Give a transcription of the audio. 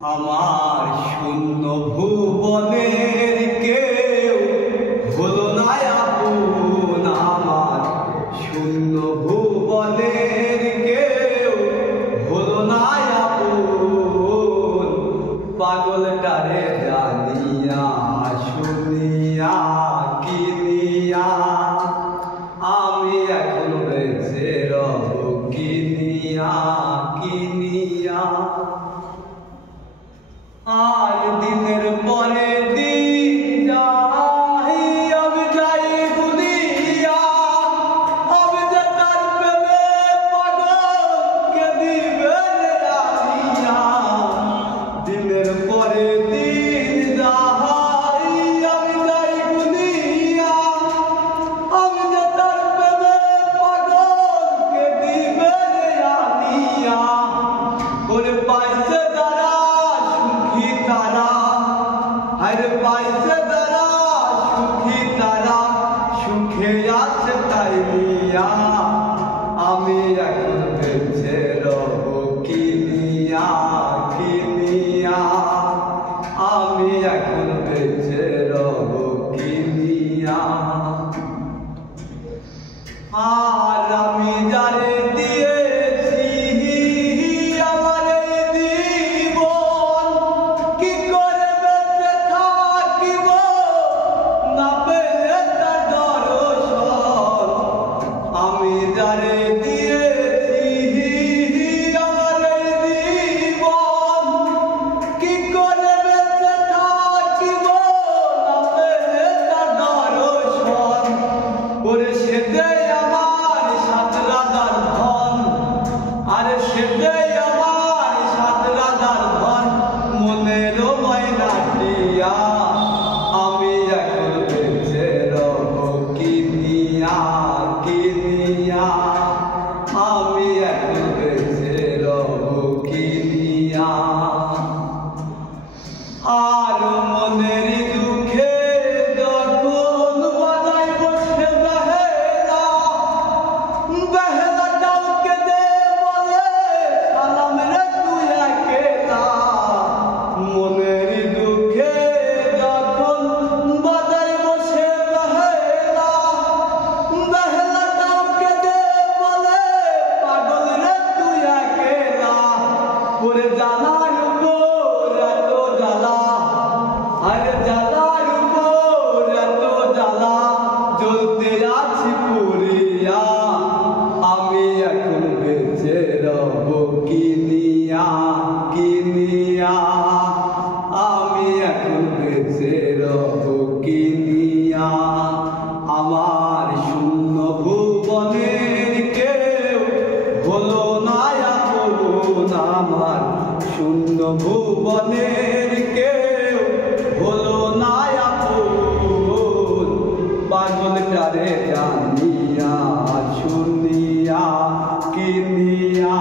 আমার শূন্য ভুবনের কেউ হলো না আপন, আমার শূন্য ভুবনের কেউ হলো না আপন। পাগলটারে জানিয়া শুনিয়া কিনিয়া আমি এখন বেঁচে রব কিনিয়া কিনিয়া। আর দিনের পরে দিন যাই আমি যাই দুনিয়া, আমি যে তার প্রেমে পাগলকে দিবে রাখিয়া। দিনের পরে দিন যাই আমি যাই দুনিয়া, আমি যে তার প্রেমে পাগলকে দিবে রাখিয়া। ওরে পাইছে আরে পাইছে তারা সুখী, তারা সুখে আছে তাই নিয়া আমি এখন বেঁচে রব কিনিয়া কিনিয়া, আমি এখন বেঁচে রব কিনিয়া। আর আমি যারে দিয়েছি আমার এই জীবন, কি করে বেঁচে থাকিব না পেলে তার দর্শন। আমি যারে দিয়েছি আমার এই জীবন, কি করে বেঁচে থাকিব না পেলে তার দর্শন। ওরে সেতে আমার সাত রাজার ধন, আরে সেতে আমার সাত রাজার ধন, মনের ময়নাটিয়া আমি এখন বেঁচে রব কিনিয়া কিনিয়া, আমি এখন বেঁচে রব কিনিয়া। আর মনের দুঃখে যখন বাজাইব সে বেহেলা, বেহেলাটাও কেঁদে বলে সালাম রে তুই একেলা। মনের দুঃখে যখন বাজাইব সে বেহেলা, বেহেলাটাও কেঁদে বলে পাগল রে তুই একেলা। ওরে জ্বালার উপর এত জ্বালা, আরে জ্বালার উপর এত জ্বালা, জ্বলতে আছি পুরিয়া আমি এখন বেঁচে রব কিনিয়া কিনিয়া, আমি এখন বেঁচে রব কিনিয়া। আমার শূন্য ভুবনের কেউ হলো না আপন, আমার শূন্য ভুবনের কেউ হলো না আপন। পাগলটারে জানিয়া শুনিয়া কিনিয়া।